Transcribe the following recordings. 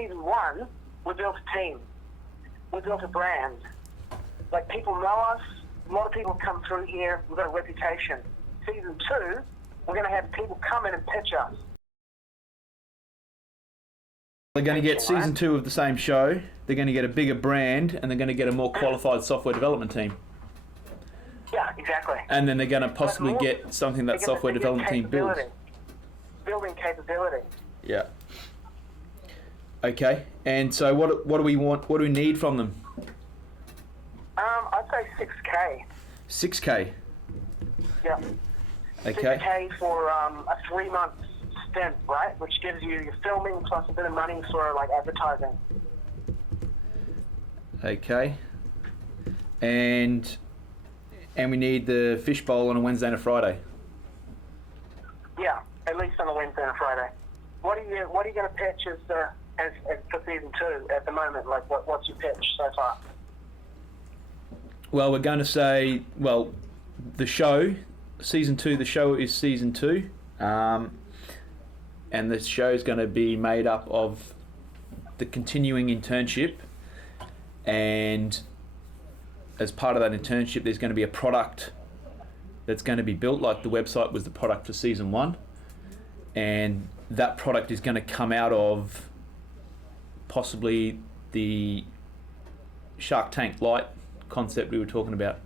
Season 1, we built a team. We built a brand. Like, people know us. A lot of people come through here. We've got a reputation. Season 2, we're going to have people come in and pitch us. They're going to get season 2 of the same show. They're going to get a bigger brand, and they're going to get a more qualified software development team. Yeah, exactly. And then they're going to possibly get something that software development team builds. Building capability. Yeah. Okay. And so what do we want? What do we need from them? I'd say 6K. 6K. Yeah. Okay. 6K for a 3-month stint, right? Which gives you your filming plus a bit of money for like advertising. Okay. And we need the fishbowl on a Wednesday and a Friday. Yeah, at least on a Wednesday and a Friday. What are you going to pitch as for season 2 at the moment? Like, what's your pitch so far? Well, we're going to say, the show, season 2. The show is season 2, and the show is going to be made up of the continuing internship, and as part of that internship, there's going to be a product that's going to be built. Like, the website was the product for season 1, and that product is going to come out of possibly the Shark Tank Lite concept we were talking about.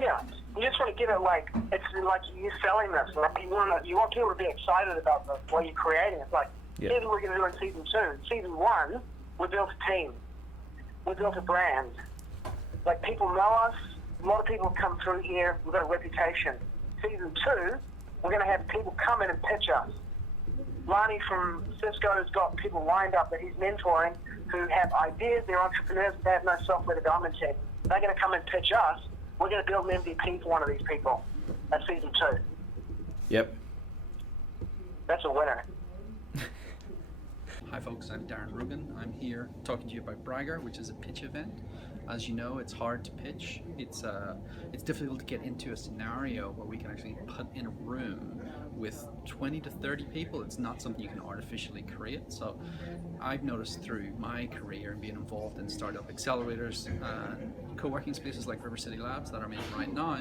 Yeah, you just want to give it it's like you're selling this. Like, you want people to be excited about what you're creating. It's like, here's what we're going to do in season 2. Season 1, we built a team. We built a brand. Like, people know us. A lot of people come through here. We've got a reputation. Season 2, we're going to have people come in and pitch us. Lani from Cisco's got people lined up that he's mentoring who have ideas. They're entrepreneurs, but they have no software development team. They're going to come and pitch us. We're going to build an MVP for one of these people. That's season 2. Yep. That's a winner. Hi folks, I'm Darren Rugen. I'm here talking to you about Bragger, which is a pitch event. As you know, it's hard to pitch. It's difficult to get into a scenario where we can actually put in a room with 20 to 30 people. It's not something you can artificially create. So I've noticed through my career and being involved in startup accelerators and co-working spaces like River City Labs that I'm in right now,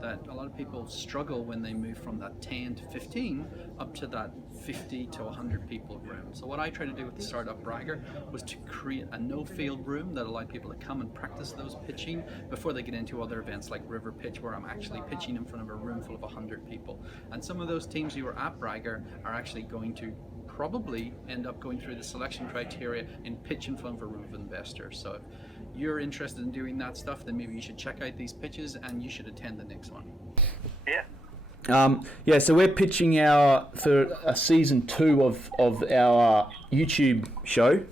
that a lot of people struggle when they move from that 10 to 15 up to that 50 to 100 people room. So what I try to do with the startup Bragger was to create a no-field room that allowed people to come and practice those pitching before they get into other events like River Pitch, where I'm actually pitching in front of a room full of 100 people. And some of those teams who are at Bragger are actually going to probably end up going through the selection criteria and pitch in front of a room of investors. So if you're interested in doing that stuff, then maybe you should check out these pitches and you should attend the next one. Yeah. So we're pitching for a season 2 of our YouTube show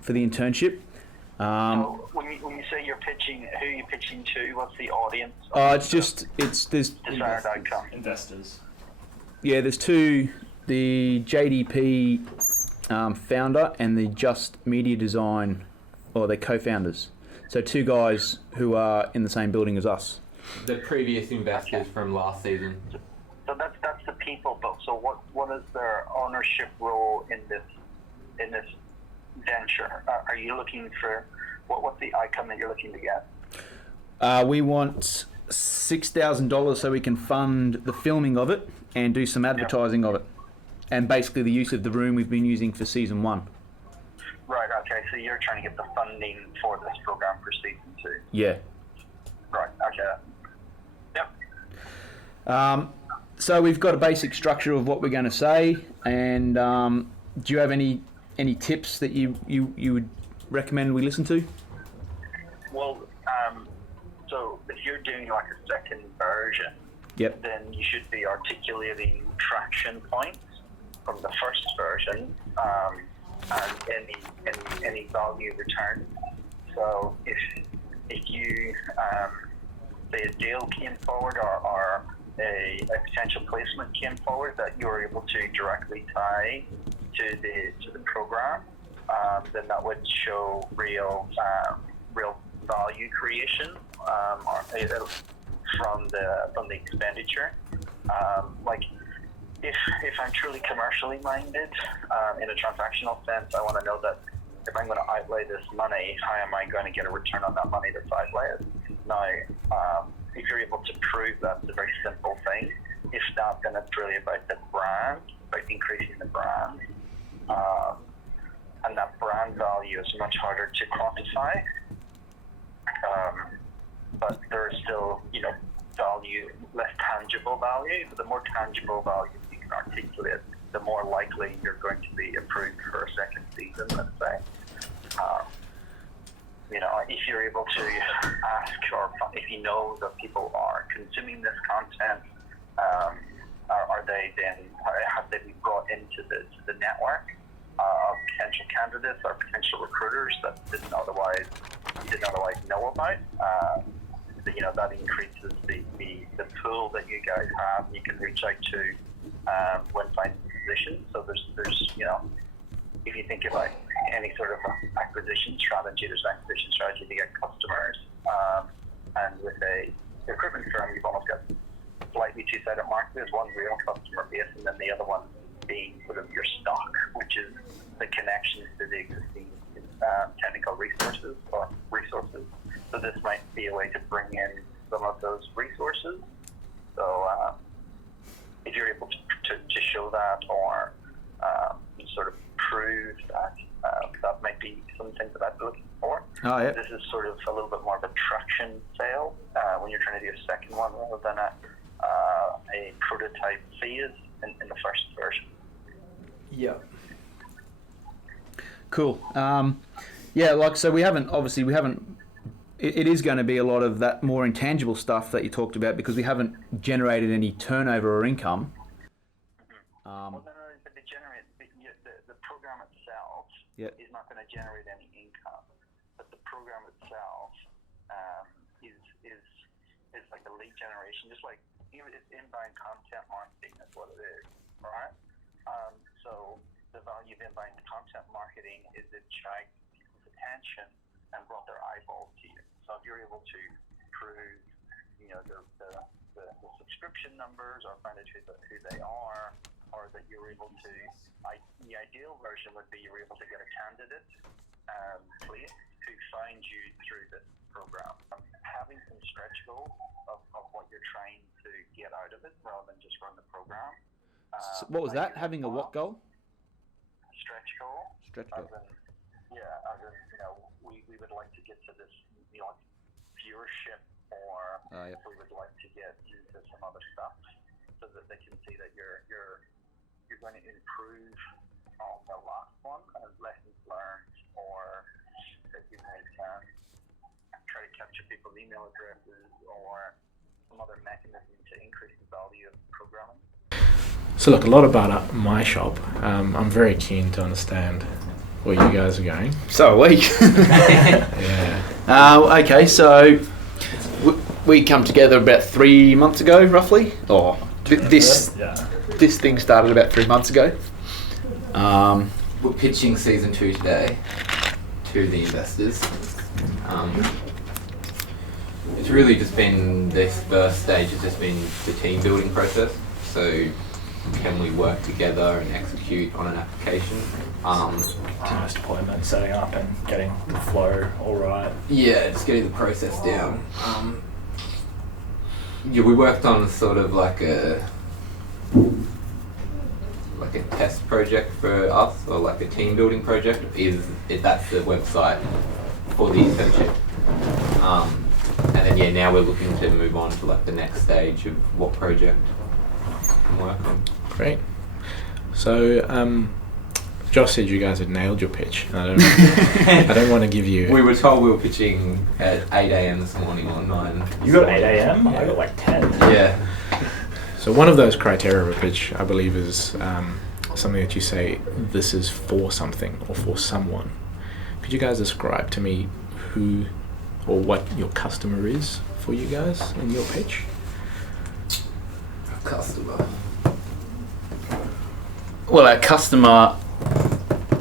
for the internship. So when you say you're pitching, who are you pitching to? What's the audience? There's desired outcome. Investors. Yeah, there's 2, the JDP founder and the Just Media Design, or they're co-founders. So 2 guys who are in the same building as us. The previous investors from last season. So that's the people, but so what is their ownership role in this venture? Are you looking for what's the outcome that you're looking to get? We want $6,000 so we can fund the filming of it and do some advertising of it, and basically the use of the room we've been using for season 1. Right. Okay. So you're trying to get the funding for this program for season 2. Yeah. Right. Okay. Yep. So we've got a basic structure of what we're going to say, and do you have any tips that you would recommend we listen to? Well, so if you're doing like a second version, then you should be articulating traction points from the first version and any value return. So if you say a deal came forward or a potential placement came forward that you were able to directly tie to the program, then that would show real value creation from the expenditure. Like if I'm truly commercially minded, in a transactional sense, I want to know that if I'm going to outlay this money, how am I going to get a return on that money that's outlayed? Now, if you're able to prove that's a very simple thing, if not, then it's really about the brand, about increasing the brand. And that brand value is much harder to quantify. But there is still, value, less tangible value, but the more tangible value you can articulate, the more likely you're going to be approved for a second season, let's say. If you're able to ask, or if you know that people are consuming this content, have they been brought into the network of potential candidates or potential recruiters that you didn't otherwise know about? That increases the pool that you guys have. You can reach out to when finding positions. So there's if you think about any sort of acquisition strategy, there's an acquisition strategy to get customers. And with a recruitment firm, you've almost got slightly two-sided market. There's one real customer base, and then the other one being sort of your stock, which is the connections to the existing technical resources or resources. So this might be a way to bring in some of those resources. So if you're able to show that or sort of prove that, that might be something that I'd be looking for. Oh, yeah. This is sort of a little bit more of a traction sale when you're trying to do a second one rather than a prototype phase in the first version. Yeah. Cool. So we haven't. It is going to be a lot of that more intangible stuff that you talked about because we haven't generated any turnover or income. The program itself is not going to generate any income, but the program itself is like a lead generation, just like it's inbound content marketing is what it is, right? So the value of inbound content marketing is it dragged people's attention and brought their eyeballs to you. So if you're able to prove, the subscription numbers or find out who they are, or that you're able to, the ideal version would be you're able to get a candidate place who finds you through this program. Having some stretch goals of what you're trying to get out of it rather than just run the program. What was that? Having a what goal? Stretch goal. Stretch goal. We would like to get to this, viewership, or we would like to get into some other stuff, so that they can see that you're going to improve on the last one as lessons learned, or that you might try to capture people's email addresses or some other mechanism to increase the value of programming. So look, a lot about my shop. I'm very keen to understand where you guys are going. So are we. Yeah. Okay, so we come together about 3 months ago, roughly. Or this thing started about 3 months ago. We're pitching season 2 today to the investors. It's really just been, this first stage has just been the team building process. So can we work together and execute on an application? Continuous deployment, setting up and getting the flow all right. Yeah, just getting the process down. We worked on sort of like a test project for us, or like a team building project. That's the website for the internship. And then now we're looking to move on to like the next stage of what project we can work on. Great. So, Josh said you guys had nailed your pitch. I don't want to give you... We were told we were pitching at 8 a.m. this morning or 9. You got 8 a.m? I got like 10. Yeah. So one of those criteria of a pitch, I believe, is something that you say, this is for something or for someone. Could you guys describe to me who or what your customer is for you guys in your pitch? Customer. Well, our customer...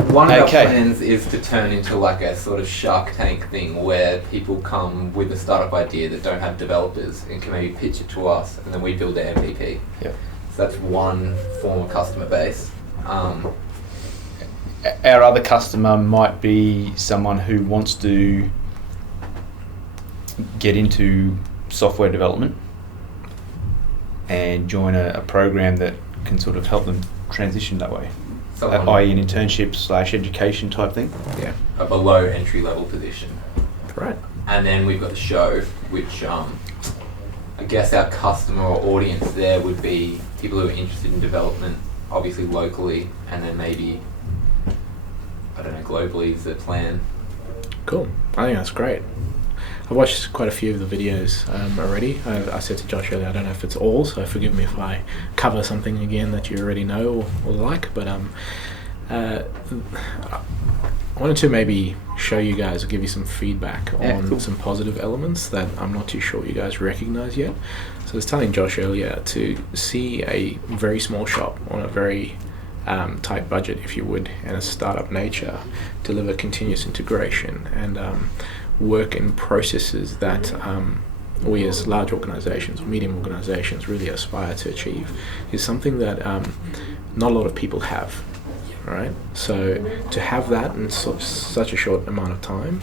One of our plans is to turn into like a sort of Shark Tank thing where people come with a startup idea that don't have developers and can maybe pitch it to us, and then we build the MVP. Yep. that's one form of customer base. Our other customer might be someone who wants to get into software development and join a program that can sort of help them transition that way, i.e. an internship / education type thing. Yeah. A below entry level position. Right. And then we've got the show, which I guess our customer or audience there would be people who are interested in development, obviously locally, and then maybe, I don't know, globally is the plan. Cool. I think that's great. I've watched quite a few of the videos already. I said to Josh earlier, I don't know if it's all, so forgive me if I cover something again that you already know or like, but I wanted to maybe show you guys or give you some feedback on some positive elements that I'm not too sure you guys recognize yet. So I was telling Josh earlier to see a very small shop on a very tight budget, if you would, and a startup nature, deliver continuous integration and work in processes that we as large organizations, medium organizations really aspire to achieve, is something that not a lot of people have. Right, so to have that in such a short amount of time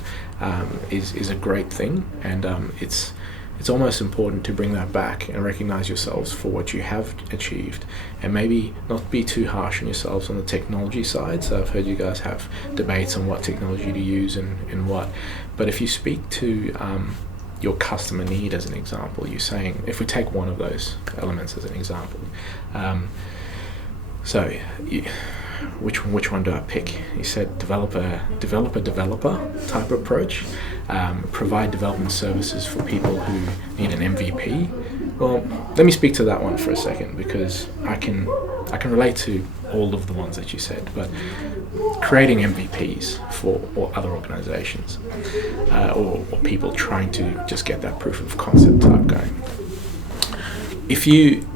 is a great thing, and it's almost important to bring that back and recognize yourselves for what you have achieved, and maybe not be too harsh on yourselves on the technology side. So I've heard you guys have debates on what technology to use and what, but if you speak to your customer need as an example, you're saying, if we take one of those elements as an example, which one do I pick? You said developer type approach, provide development services for people who need an MVP. Well, let me speak to that one for a second, because I can relate to all of the ones that you said, but creating MVPs for other organizations or people trying to just get that proof of concept type going. If you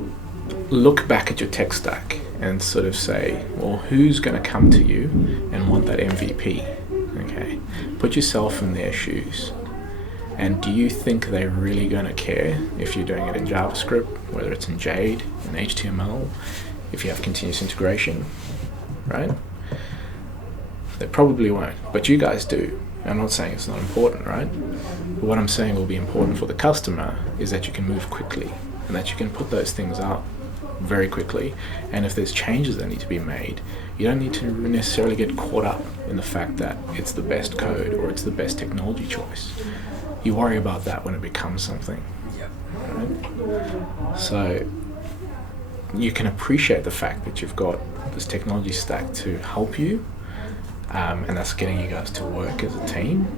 look back at your tech stack and sort of say, well, who's going to come to you and want that MVP? Okay, put yourself in their shoes. And do you think they're really going to care if you're doing it in JavaScript, whether it's in Jade, in HTML, if you have continuous integration, right? They probably won't, but you guys do. I'm not saying it's not important, right? But what I'm saying will be important for the customer is that you can move quickly and that you can put those things out very quickly, and if there's changes that need to be made, you don't need to necessarily get caught up in the fact that it's the best code or it's the best technology choice. You worry about that when it becomes something. Right? So you can appreciate the fact that you've got this technology stack to help you, and that's getting you guys to work as a team,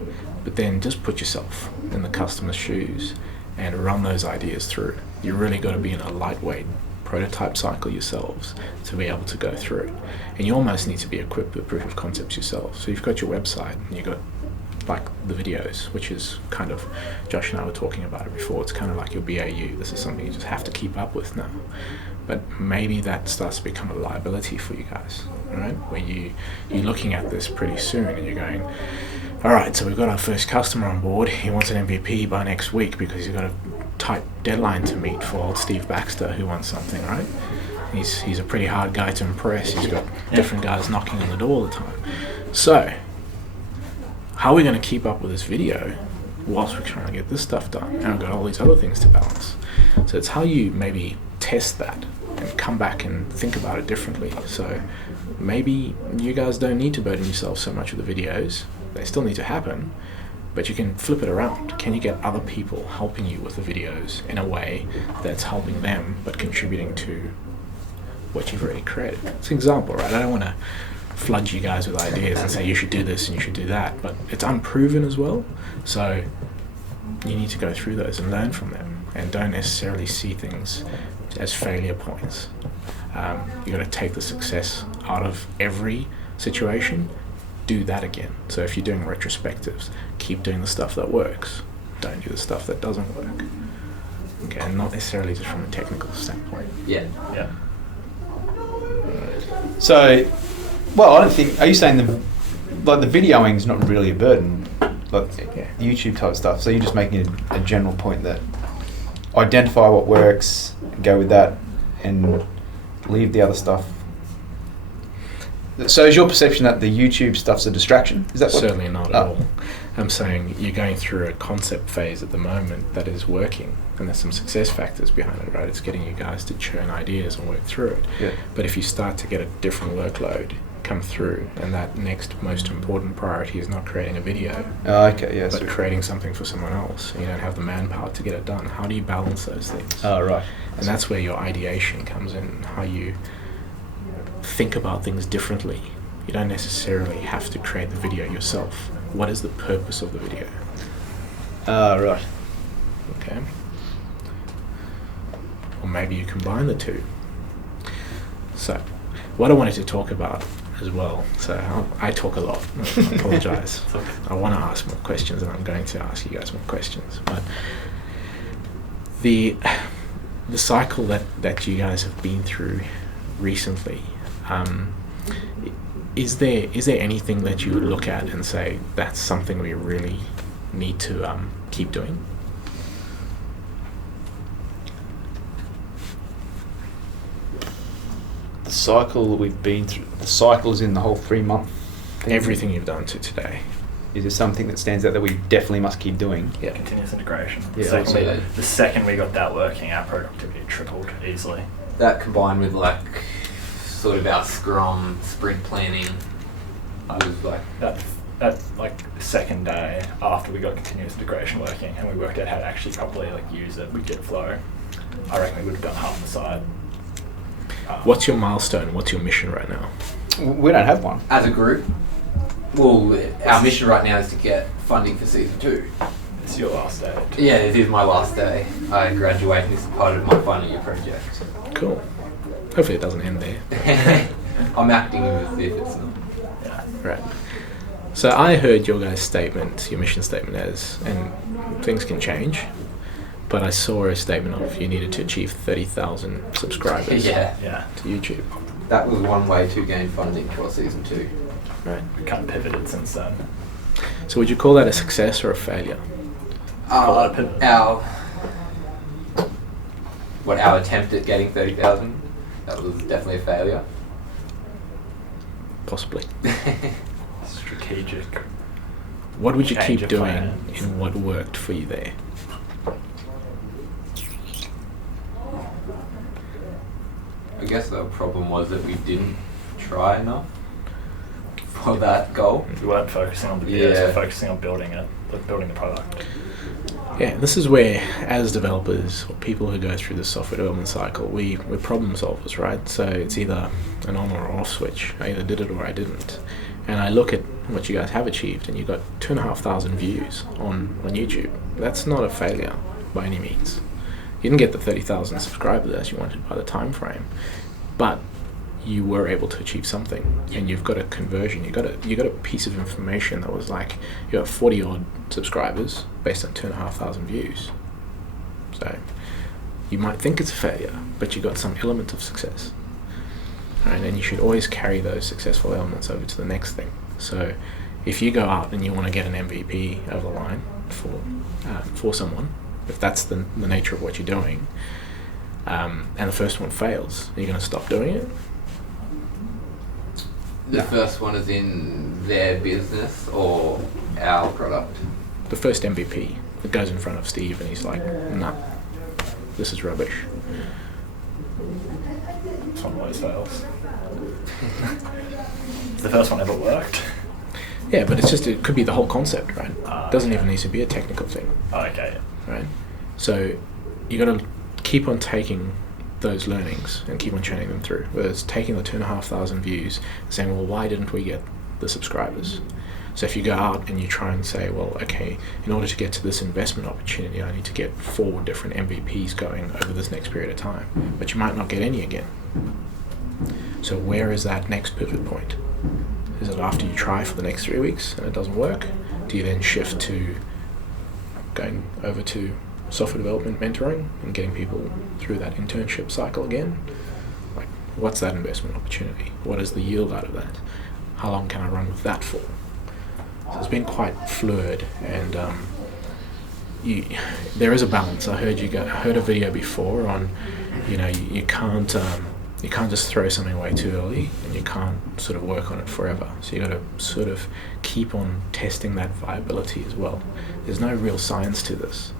but then just put yourself in the customer's shoes and run those ideas through. You really got to be in a lightweight prototype cycle yourselves to be able to go through it, and you almost need to be equipped with proof of concepts yourself. So you've got your website and you've got like the videos, which is kind of, Josh and I were talking about it before, it's kind of like your BAU. This is something you just have to keep up with now, but maybe that starts to become a liability for you guys, right? Where you're looking at this pretty soon and you're going, all right, so we've got our first customer on board. He wants an MVP by next week because he's got a tight deadline to meet for old Steve Baxter, who wants something, right? He's a pretty hard guy to impress. He's got different guys knocking on the door all the time. So how are we going to keep up with this video whilst we're trying to get this stuff done? And we've got all these other things to balance. So it's how you maybe test that and come back and think about it differently. So maybe you guys don't need to burden yourself so much with the videos. They still need to happen, but you can flip it around. Can you get other people helping you with the videos in a way that's helping them but contributing to what you've already created? It's an example, right? I don't want to flood you guys with ideas and say you should do this and you should do that, but it's unproven as well, so you need to go through those and learn from them, and don't necessarily see things as failure points. You got to take the success out of every situation, do that again. So if you're doing retrospectives, keep doing the stuff that works, don't do the stuff that doesn't work. Okay, and not necessarily just from a technical standpoint. Yeah. So, well, I don't think. Are you saying the videoing is not really a burden, like YouTube type stuff? So you're just making a general point that identify what works, go with that, and leave the other stuff. So is your perception that the YouTube stuff's a distraction? Is that what? Certainly not at all. I'm saying you're going through a concept phase at the moment that is working, and there's some success factors behind it, right? It's getting you guys to churn ideas and work through it. Yeah. But if you start to get a different workload come through, and that next most important priority is not creating a video, Okay, yeah. but creating something for someone else, and you don't have the manpower to get it done, how do you balance those things? Oh, right. And that's where your ideation comes in, how you think about things differently. You don't necessarily have to create the video yourself. What is the purpose of the video? Right. Okay. Or maybe you combine the two. So, what I wanted to talk about as well, so I talk a lot, I apologise. I want to ask more questions, and I'm going to ask you guys more questions. But the cycle that you guys have been through recently, is there anything that you would look at and say that's something we really need to keep doing? The cycle that we've been through, the cycle is in the whole 3 month thing. Everything you've done to today. Is there something that stands out that we definitely must keep doing? Yeah. Continuous integration. Yeah, So absolutely. the second we got that working, our productivity tripled easily. That combined with like sort of our Scrum sprint planning was like That like the second day after we got continuous integration working and we worked out how to actually properly like use it, we'd get flow. I reckon we would have done half the side. What's your milestone? What's your mission right now? We don't have one. as a group. Well, our mission right now is to get funding for season 2. It's your last day. Yeah, it is my last day. I graduate and this is part of my final year project. Cool. Hopefully it doesn't end there. I'm acting as if it's not. Yeah. Right. So I heard your guys' statement, your mission statement as, and things can change, but I saw a statement of you needed to achieve 30,000 subscribers Yeah, to YouTube. that was one way to gain funding for season 2. Right. We kind of pivoted since then. So would you call that a success or a failure? Call it a pivot. Our attempt at getting 30,000, that was definitely a failure. Possibly. Strategic. What would you Change keep of doing plans. in what worked for you there? I guess the problem was that we didn't try enough for that goal. We weren't focusing on the videos, Yeah. we're focusing on building it, like building the product. Yeah, this is where, as developers or people who go through the software development cycle, we're problem solvers, right? So it's either an on or off switch. I either did it or I didn't. And I look at what you guys have achieved, and you got 2,500 views on YouTube. That's not a failure by any means. You didn't get the 30,000 subscribers as you wanted by the time frame, but you were able to achieve something, and you've got a conversion. You got a piece of information that was like you got 40 odd subscribers based on 2,500 views. So you might think it's a failure, but you got some element of success. Right? And you should always carry those successful elements over to the next thing. So if you go out and you want to get an MVP over the line for someone, if that's the nature of what you're doing, and the first one fails, are you going to stop doing it? The first one is in their business or our product. The first MVP that goes in front of Steve and he's like, nah, this is rubbish. It's one of those fails. It's the first one ever worked. Yeah, but it could be the whole concept, right? Doesn't okay. even need to be a technical thing, Oh, okay. right? So you got to keep on taking those learnings and keep on churning them through. Whereas taking the 2,500 views and saying, well, why didn't we get the subscribers? So if you go out and you try and say, well, okay, in order to get to this investment opportunity, I need to get 4 different MVPs going over this next period of time, but you might not get any again. So where is that next pivot point? Is it after you try for the next 3 weeks and it doesn't work? Do you then shift to going over to software development mentoring and getting people through that internship cycle again? Like, what's that investment opportunity? What is the yield out of that? How long can I run with that for? So it's been quite fluid, and there is a balance. I heard a video before on, you can't you can't just throw something away too early, and you can't sort of work on it forever. So you got to sort of keep on testing that viability as well. There's no real science to this,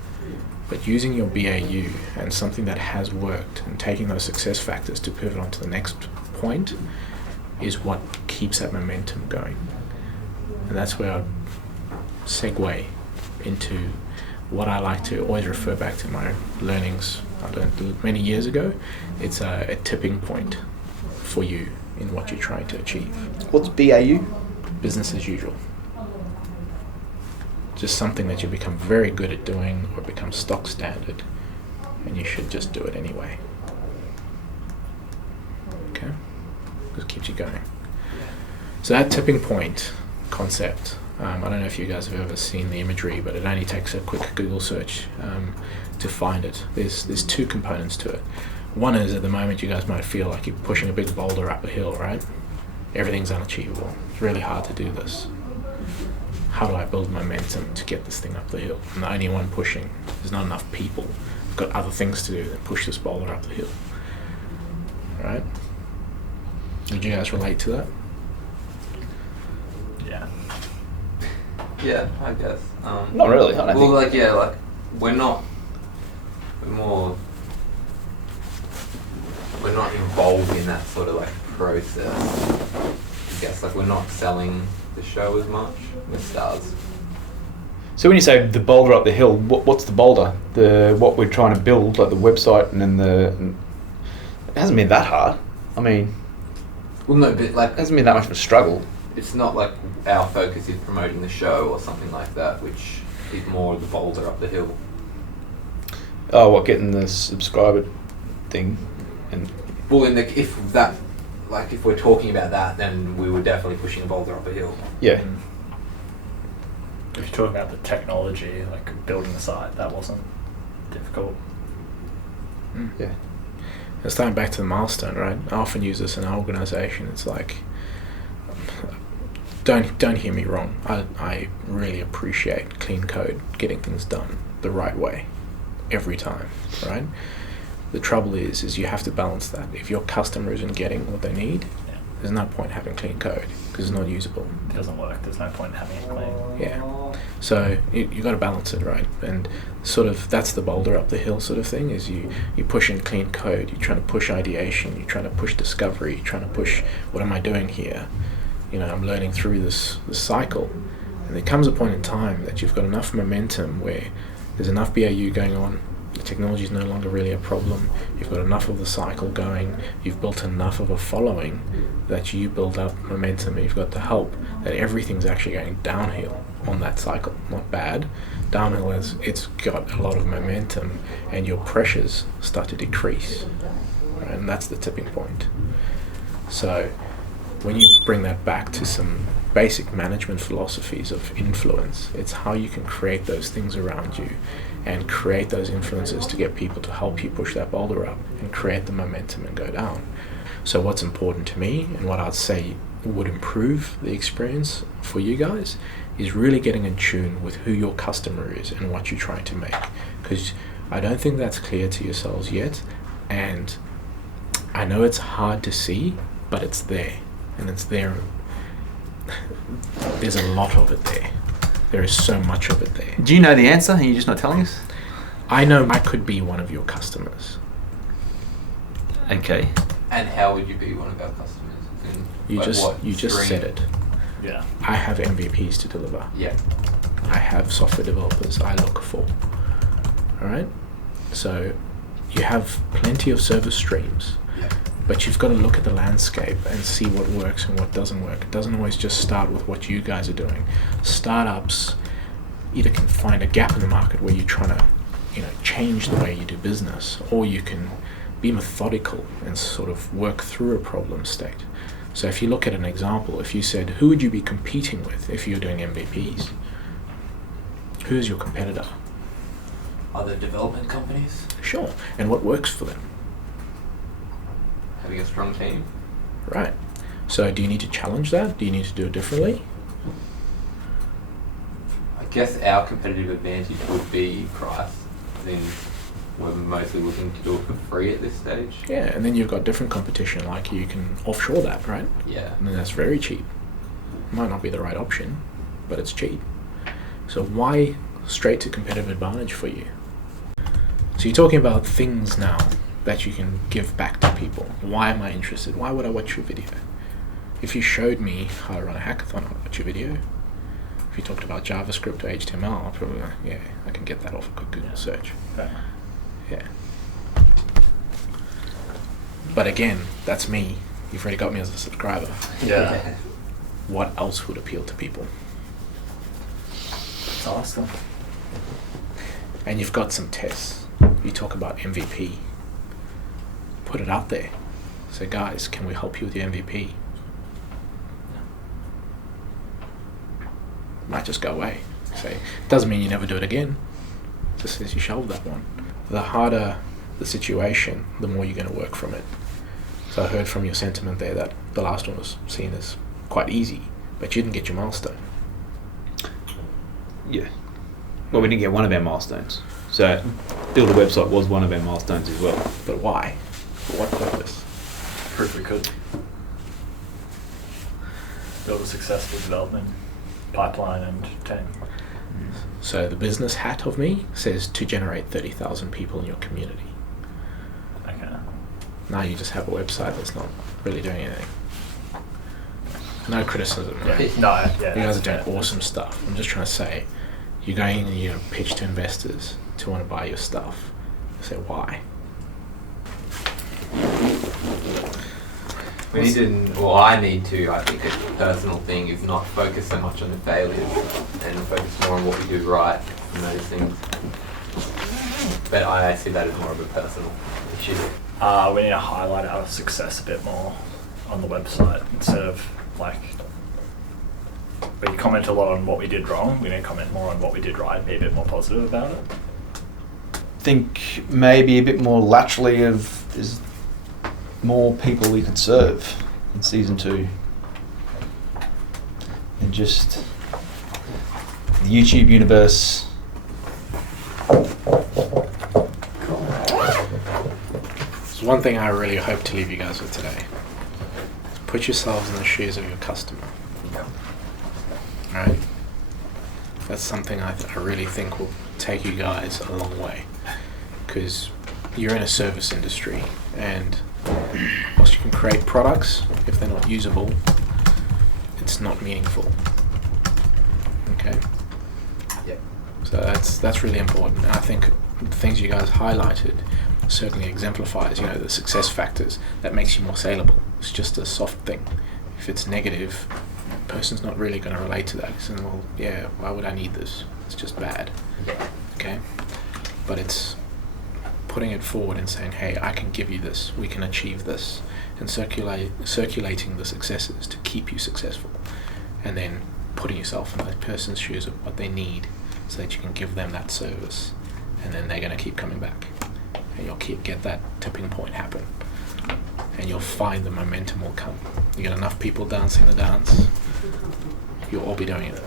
but using your BAU and something that has worked and taking those success factors to pivot on to the next point is what keeps that momentum going. And that's where I'd segue into what I like to always refer back to my learnings I learned many years ago. It's a tipping point for you in what you're trying to achieve. What's BAU? Business as usual. Just something that you become very good at doing or become stock standard, and you should just do it anyway. Okay? Just keeps you going. So that tipping point concept, I don't know if you guys have ever seen the imagery, but it only takes a quick Google search to find it. There's two components to it. One is, at the moment, you guys might feel like you're pushing a big boulder up a hill, right? Everything's unachievable. It's really hard to do this. How do I build momentum to get this thing up the hill? I'm the only one pushing. There's not enough people. I've got other things to do than push this boulder up the hill. Right? Would you guys relate to that? Yeah. Yeah, I guess. Not really. I don't well, think. we're not involved in that sort of process. I guess we're not selling the show as much with stars. So when you say the boulder up the hill, what's the boulder? What we're trying to build, like the website, and then it hasn't been that hard. I mean, Well, no, but it hasn't been that much of a struggle. it's not like our focus is promoting the show or something like that, which is more the boulder up the hill. Oh, what, getting the subscriber thing? And Well, if we're talking about that, then we were definitely pushing a boulder up a hill. yeah. If you're talking about the technology, building the site, that wasn't difficult. Yeah. It's starting back to the milestone, right? I often use this in our organisation. It's like, don't hear me wrong. I really appreciate clean code, getting things done the right way, every time, right? The trouble is you have to balance that. If your customer isn't getting what they need, there's no point having clean code because it's not usable. It doesn't work. There's no point in having it clean. Yeah. So you got to balance it, right? And sort of that's the boulder up the hill sort of thing. Is you're pushing clean code. You're trying to push ideation. You're trying to push discovery. You're trying to push what am I doing here? I'm learning through this cycle. And there comes a point in time that you've got enough momentum where there's enough BAU going on. The technology is no longer really a problem. You've got enough of the cycle going. You've built enough of a following that you build up momentum. You've got the help that everything's actually going downhill on that cycle. Not bad. Downhill as it's got a lot of momentum and your pressures start to decrease. Right? And that's the tipping point. So when you bring that back to some basic management philosophies of influence, it's how you can create those things around you and create those influences to get people to help you push that boulder up and create the momentum and go down. So what's important to me and what I'd say would improve the experience for you guys is really getting in tune with who your customer is and what you're trying to make, because I don't think that's clear to yourselves yet, and I know it's hard to see, but it's there, and it's there. There's a lot of it there. There is so much of it there. Do you know the answer and you're just not telling us? I know I could be one of your customers. Okay. And how would you be one of our customers? You just said it. Yeah. I have MVPs to deliver. Yeah. I have software developers I look for. Alright? So you have plenty of service streams. Yeah. But you've got to look at the landscape and see what works and what doesn't work. It doesn't always just start with what you guys are doing. Startups either can find a gap in the market where you're trying to, change the way you do business, or you can be methodical and sort of work through a problem state. So if you look at an example, if you said, who would you be competing with if you're doing MVPs? Who is your competitor? Other development companies? Sure. And what works for them? Having a strong team? Right. So do you need to challenge that? Do you need to do it differently? I guess our competitive advantage would be price. Then we're mostly looking to do it for free at this stage. Yeah, and then you've got different competition, like you can offshore that, right? Yeah. And then that's very cheap. Might not be the right option, but it's cheap. So why straight to competitive advantage for you? So you're talking about things now that you can give back to people. Why am I interested? Why would I watch your video? If you showed me how to run a hackathon, I'd watch your video. If you talked about JavaScript or HTML, I'll probably, yeah, I can get that off a Google search. Yeah. But again, that's me. You've already got me as a subscriber. Yeah. What else would appeal to people? It's awesome. And you've got some tests. You talk about MVP. Put it out there. Say, guys, can we help you with your MVP? Might just go away. Say, doesn't mean you never do it again. Just says you shelve that one. The harder the situation, the more you're going to work from it. So I heard from your sentiment there that the last one was seen as quite easy, but you didn't get your milestone. Yeah. Well, we didn't get one of our milestones. So build a website was one of our milestones as well. But why? For what purpose? Proof we could. Build a successful development pipeline and team. So the business hat of me says to generate 30,000 people in your community. Okay. Now you just have a website that's not really doing anything. No criticism. Yeah. Right? No, yeah. You guys are doing yeah. awesome stuff. I'm just trying to say, you're going in and you're going to pitch to investors to want to buy your stuff. Say why? We need to, well, I need to, I think a personal thing is not focus so much on the failures and focus more on what we do right and those things. But I see that as more of a personal issue. We need to highlight our success a bit more on the website instead of like, we comment a lot on what we did wrong. We need to comment more on what we did right, be a bit more positive about it. Think maybe a bit more laterally of there's more people we could serve in season 2 and just the YouTube universe. So one thing I really hope to leave you guys with today is put yourselves in the shoes of your customer. Right? That's something I really think will take you guys a long way, because you're in a service industry, and whilst you can create products, if they're not usable, it's not meaningful. Okay? Yep. So that's really important. And I think the things you guys highlighted certainly exemplifies, the success factors that makes you more saleable. It's just a soft thing. If it's negative, the person's not really going to relate to that. He's saying, well, yeah, why would I need this? It's just bad. Okay? But it's putting it forward and saying, hey, I can give you this, we can achieve this, and circulating the successes to keep you successful, and then putting yourself in that person's shoes of what they need so that you can give them that service, and then they're going to keep coming back, and you'll get that tipping point happen, and you'll find the momentum will come. You get enough people dancing the dance, you'll all be doing it.